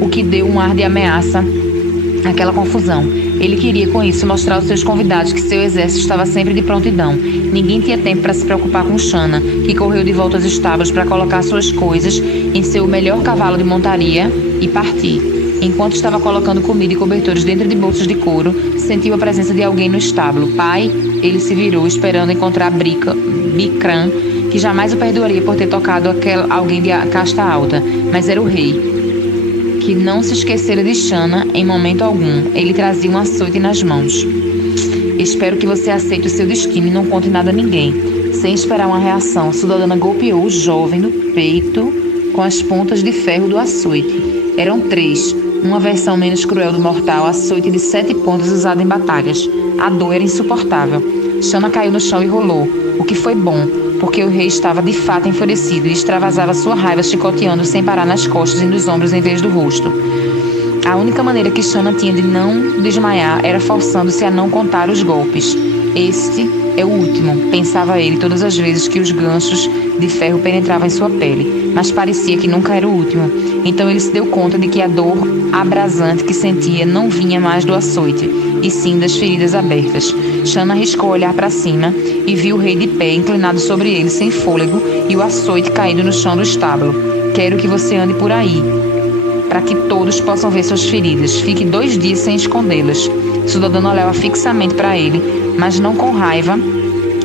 O que deu um ar de ameaça àquela confusão. Ele queria com isso mostrar aos seus convidados que seu exército estava sempre de prontidão. Ninguém tinha tempo para se preocupar com Shanna, que correu de volta aos estábulos para colocar suas coisas em seu melhor cavalo de montaria e partir. Enquanto estava colocando comida e cobertores dentro de bolsas de couro, sentiu a presença de alguém no estábulo. Pai, ele se virou, esperando encontrar Bikram, que jamais o perdoaria por ter tocado alguém de casta alta, mas era o rei, que não se esquecera de Shanna em momento algum. Ele trazia um açoite nas mãos. Espero que você aceite o seu destino e não conte nada a ninguém. Sem esperar uma reação, Suddhodana golpeou o jovem no peito com as pontas de ferro do açoite. Eram 3, uma versão menos cruel do mortal, açoite de 7 pontas usado em batalhas. A dor era insuportável. Shanna caiu no chão e rolou, o que foi bom, porque o rei estava de fato enfurecido e extravasava sua raiva chicoteando sem parar nas costas e nos ombros em vez do rosto. A única maneira que Shanna tinha de não desmaiar era forçando-se a não contar os golpes. Este é o último, pensava ele todas as vezes que os ganchos de ferro penetravam em sua pele, mas parecia que nunca era o último. Então ele se deu conta de que a dor abrasante que sentia não vinha mais do açoite, e sim das feridas abertas. Shanna arriscou olhar para cima e viu o rei de pé, inclinado sobre ele, sem fôlego, e o açoite caído no chão do estábulo. Quero que você ande por aí, para que todos possam ver suas feridas. Fique 2 dias sem escondê-las. Suddhodana olhava fixamente para ele, mas não com raiva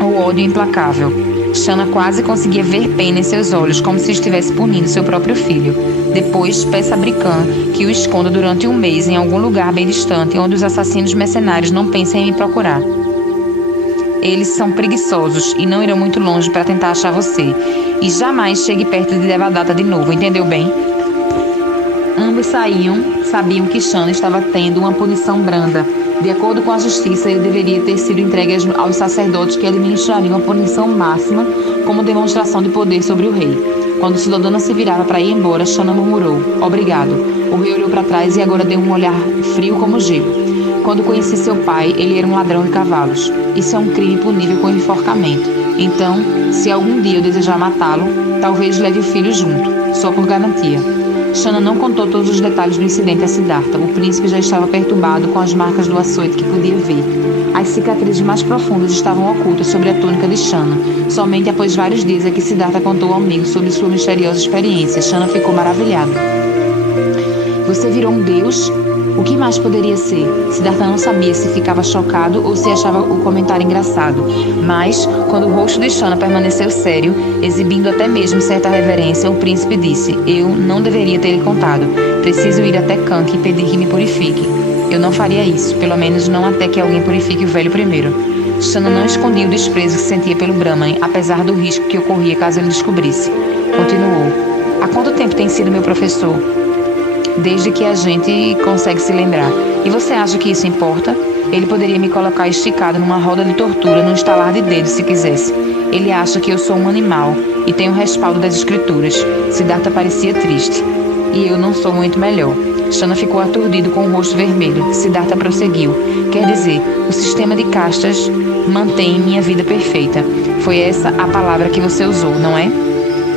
ou ódio implacável. Shanna quase conseguia ver pena em seus olhos, como se estivesse punindo seu próprio filho. Depois, peça a Bikram que o esconda durante 1 mês em algum lugar bem distante, onde os assassinos mercenários não pensem em me procurar. Eles são preguiçosos e não irão muito longe para tentar achar você. E jamais chegue perto de Devadatta de novo, entendeu bem? Ambos sabiam que Shanna estava tendo uma punição branda. De acordo com a justiça, ele deveria ter sido entregue aos sacerdotes que administrariam a punição máxima como demonstração de poder sobre o rei. Quando Suddhodana se virava para ir embora, Shanna murmurou: "Obrigado." O rei olhou para trás e agora deu um olhar frio como gelo. Quando conheci seu pai, ele era um ladrão de cavalos. Isso é um crime punível com enforcamento. Então, se algum dia eu desejar matá-lo, talvez leve o filho junto, só por garantia. Shanna não contou todos os detalhes do incidente a Siddhartha. O príncipe já estava perturbado com as marcas do açoite que podia ver. As cicatrizes mais profundas estavam ocultas sobre a túnica de Shanna. Somente após vários dias é que Siddhartha contou ao amigo sobre sua misteriosa experiência. Shanna ficou maravilhado. Você virou um deus? O que mais poderia ser? Siddhartha não sabia se ficava chocado ou se achava o comentário engraçado. Mas, quando o rosto de Shanna permaneceu sério, exibindo até mesmo certa reverência, o príncipe disse: "Eu não deveria ter lhe contado. Preciso ir até Kanki e pedir que me purifique. Eu não faria isso, pelo menos não até que alguém purifique o velho primeiro." Shanna não escondia o desprezo que sentia pelo Brahman, apesar do risco que ocorria caso ele descobrisse. Continuou: "Há quanto tempo tem sido meu professor?" "Desde que a gente consegue se lembrar. E você acha que isso importa? Ele poderia me colocar esticado numa roda de tortura, num estalar de dedos, se quisesse. Ele acha que eu sou um animal e tenho o respaldo das escrituras." Siddhartha parecia triste. "E eu não sou muito melhor." Shanna ficou aturdido com o rosto vermelho. Siddhartha prosseguiu: "Quer dizer, o sistema de castas mantém minha vida perfeita. Foi essa a palavra que você usou, não é?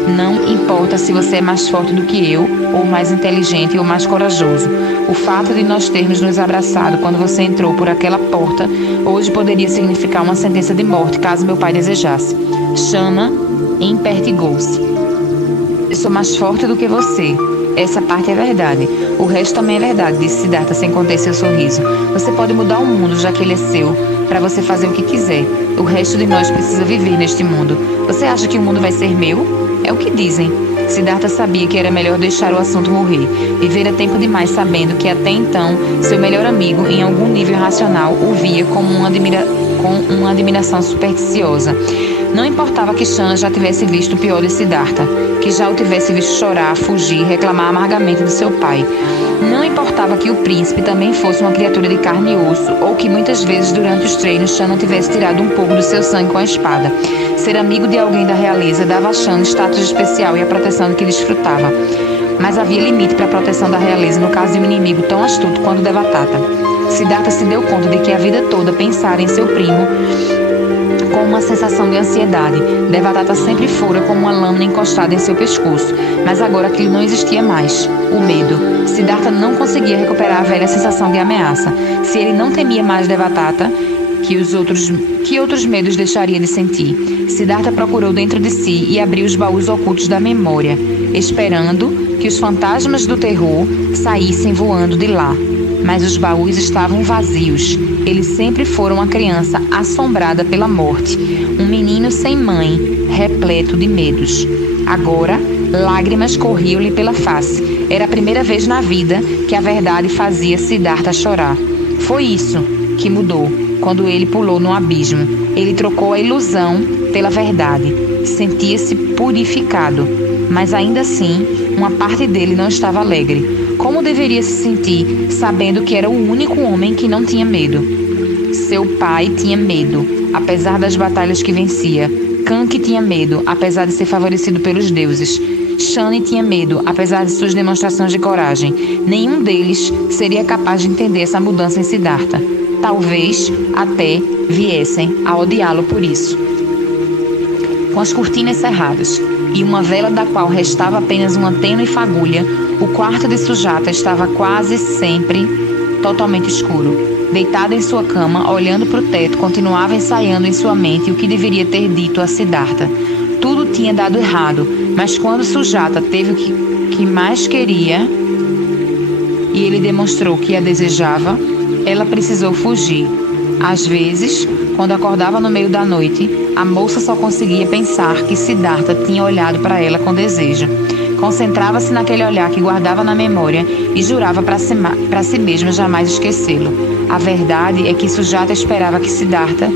Não importa se você é mais forte do que eu, ou mais inteligente ou mais corajoso. O fato de nós termos nos abraçado quando você entrou por aquela porta, hoje poderia significar uma sentença de morte, caso meu pai desejasse." Shanna empertigou-se. "Eu sou mais forte do que você. Essa parte é verdade. O resto também é verdade", disse Siddhartha sem conter seu sorriso. "Você pode mudar o mundo, já que ele é seu, para você fazer o que quiser. O resto de nós precisa viver neste mundo. Você acha que o mundo vai ser meu? É o que dizem." Siddhartha sabia que era melhor deixar o assunto morrer. Vivera tempo demais sabendo que até então seu melhor amigo, em algum nível racional, o via com uma admiração supersticiosa. Não importava que Shanna já tivesse visto o pior de Siddhartha, que já o tivesse visto chorar, fugir, reclamar amargamente de seu pai. Não importava que o príncipe também fosse uma criatura de carne e osso, ou que muitas vezes durante os treinos Shanna tivesse tirado um pouco do seu sangue com a espada. Ser amigo de alguém da realeza dava a Shanna status especial e a proteção de que desfrutava. Mas havia limite para a proteção da realeza no caso de um inimigo tão astuto quanto Devadatta. Siddhartha se deu conta de que a vida toda pensara em seu primo com uma sensação de ansiedade. Devadatta sempre fora como uma lâmina encostada em seu pescoço, mas agora aquilo não existia mais. O medo. Siddhartha não conseguia recuperar a velha sensação de ameaça. Se ele não temia mais Devadatta, que outros medos deixaria de sentir? Siddhartha procurou dentro de si e abriu os baús ocultos da memória, esperando que os fantasmas do terror saíssem voando de lá. Mas os baús estavam vazios. Eles sempre foram uma criança assombrada pela morte, um menino sem mãe, repleto de medos. Agora, lágrimas corriam-lhe pela face. Era a primeira vez na vida que a verdade fazia Siddhartha chorar. Foi isso que mudou quando ele pulou no abismo. Ele trocou a ilusão pela verdade. Sentia-se purificado, mas ainda assim, uma parte dele não estava alegre. Como deveria se sentir sabendo que era o único homem que não tinha medo? Seu pai tinha medo, apesar das batalhas que vencia. Kanki tinha medo, apesar de ser favorecido pelos deuses. Shani tinha medo, apesar de suas demonstrações de coragem. Nenhum deles seria capaz de entender essa mudança em Siddhartha. Talvez até viessem a odiá-lo por isso. Com as cortinas cerradas e uma vela da qual restava apenas uma tênue fagulha, o quarto de Sujata estava quase sempre totalmente escuro. Deitado em sua cama, olhando para o teto, continuava ensaiando em sua mente o que deveria ter dito a Siddhartha. Tudo tinha dado errado, mas quando Sujata teve o que mais queria e ele demonstrou que a desejava, ela precisou fugir. Às vezes, quando acordava no meio da noite, a moça só conseguia pensar que Siddhartha tinha olhado para ela com desejo. Concentrava-se naquele olhar que guardava na memória e jurava para si mesma jamais esquecê-lo. A verdade é que Sujata esperava que Siddhartha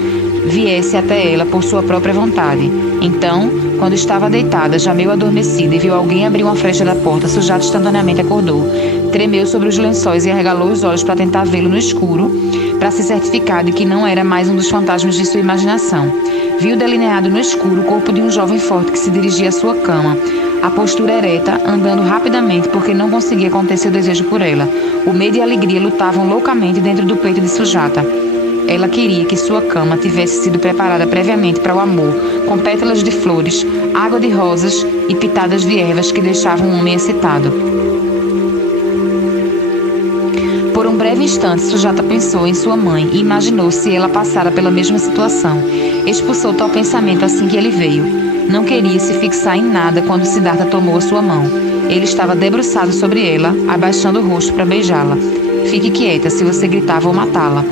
viesse até ela por sua própria vontade. Então, quando estava deitada, já meio adormecida, e viu alguém abrir uma fresta da porta, Sujata instantaneamente acordou. Tremeu sobre os lençóis e arregalou os olhos para tentar vê-lo no escuro, para se certificar de que não era mais um dos fantasmas de sua imaginação. Viu delineado no escuro o corpo de um jovem forte que se dirigia à sua cama, a postura ereta, andando rapidamente porque não conseguia conter seu desejo por ela. O medo e a alegria lutavam loucamente dentro do peito de Sujata. Ela queria que sua cama tivesse sido preparada previamente para o amor, com pétalas de flores, água de rosas e pitadas de ervas que deixavam o homem excitado. Por um breve instante, Sujata pensou em sua mãe e imaginou se ela passara pela mesma situação. Expulsou tal pensamento assim que ele veio. Não queria se fixar em nada quando Siddhartha tomou a sua mão. Ele estava debruçado sobre ela, abaixando o rosto para beijá-la. Fique quieta, se você gritar, vou matá-la.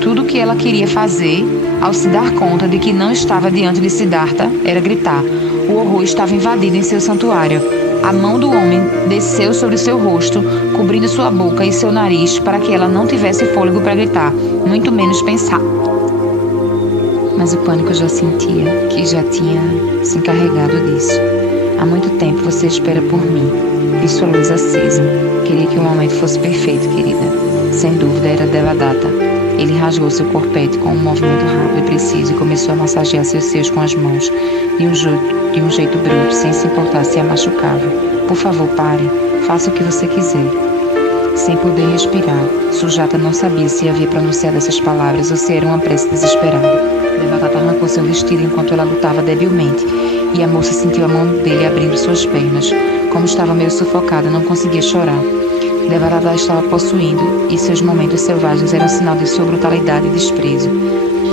Tudo o que ela queria fazer, ao se dar conta de que não estava diante de Siddhartha, era gritar. O horror estava invadido em seu santuário. A mão do homem desceu sobre seu rosto, cobrindo sua boca e seu nariz para que ela não tivesse fôlego para gritar, muito menos pensar. Mas o pânico já sentia que já tinha se encarregado disso. Há muito tempo você espera por mim. Vi sua luz acesa. Queria que o momento fosse perfeito, querida. Sem dúvida era Devadatta. Ele rasgou seu corpete com um movimento rápido e preciso e começou a massagear seus seios com as mãos, de um jeito bruto, sem se importar se a machucava. Por favor, pare. Faça o que você quiser. Sem poder respirar, Sujata não sabia se havia pronunciado essas palavras ou se era uma prece desesperada. Devadatta arrancou seu vestido enquanto ela lutava debilmente, e a moça sentiu a mão dele abrindo suas pernas. Como estava meio sufocada, não conseguia chorar. Devadatta estava possuindo, e seus momentos selvagens eram sinal de sua brutalidade e desprezo.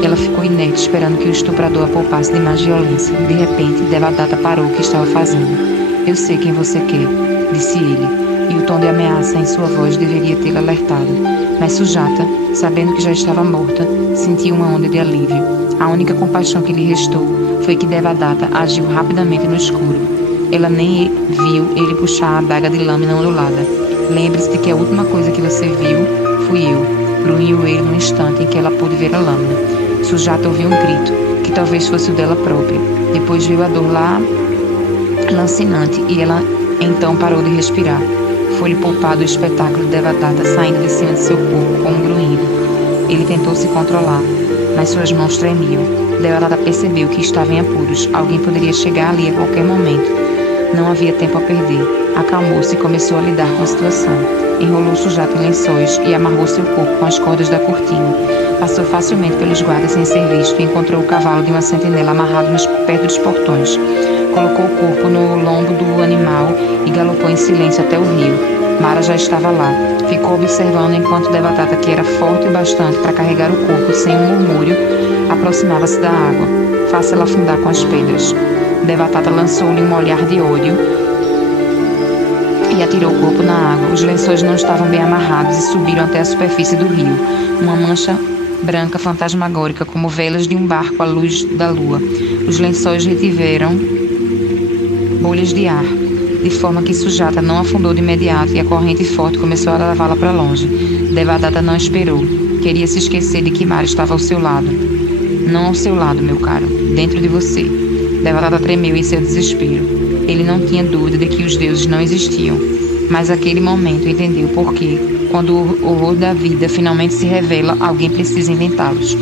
Ela ficou inerte, esperando que o estuprador a poupasse de mais violência. De repente, Devadatta parou o que estava fazendo. Eu sei quem você quer, disse ele, e o tom de ameaça em sua voz deveria tê-la alertado. Mas Sujata, sabendo que já estava morta, sentiu uma onda de alívio. A única compaixão que lhe restou foi que Devadatta agiu rapidamente no escuro. Ela nem viu ele puxar a adaga de lâmina ondulada. Lembre-se de que a última coisa que você viu fui eu. Grunhiu ele no instante em que ela pôde ver a lâmina. Sujata ouviu um grito, que talvez fosse o dela própria. Depois veio a dor lá lancinante e ela então parou de respirar. Foi-lhe poupado o espetáculo de Devadatta saindo de cima de seu corpo com um grunhido. Ele tentou se controlar, mas suas mãos tremiam. Devadatta percebeu que estava em apuros. Alguém poderia chegar ali a qualquer momento. Não havia tempo a perder. Acalmou-se e começou a lidar com a situação. Enrolou o sujato em lençóis e amarrou seu corpo com as cordas da cortina. Passou facilmente pelos guardas sem ser visto e encontrou o cavalo de uma sentinela amarrado perto dos portões. Colocou o corpo no lombo do animal e galopou em silêncio até o rio. Mara já estava lá. Ficou observando enquanto Devadatta, que era forte o bastante para carregar o corpo sem um murmúrio, aproximava-se da água. Faça ela afundar com as pedras. Devadatta lançou-lhe um olhar de ódio e atirou o corpo na água. Os lençóis não estavam bem amarrados e subiram até a superfície do rio. Uma mancha branca fantasmagórica, como velas de um barco à luz da lua. Os lençóis retiveram bolhas de ar, de forma que Sujata não afundou de imediato e a corrente forte começou a levá-la para longe. Devadatta não esperou. Queria se esquecer de que Mara estava ao seu lado. Não ao seu lado, meu caro, dentro de você. Devadatta tremeu em seu desespero. Ele não tinha dúvida de que os deuses não existiam, mas naquele momento entendeu por quê. Quando o horror da vida finalmente se revela, alguém precisa inventá-los.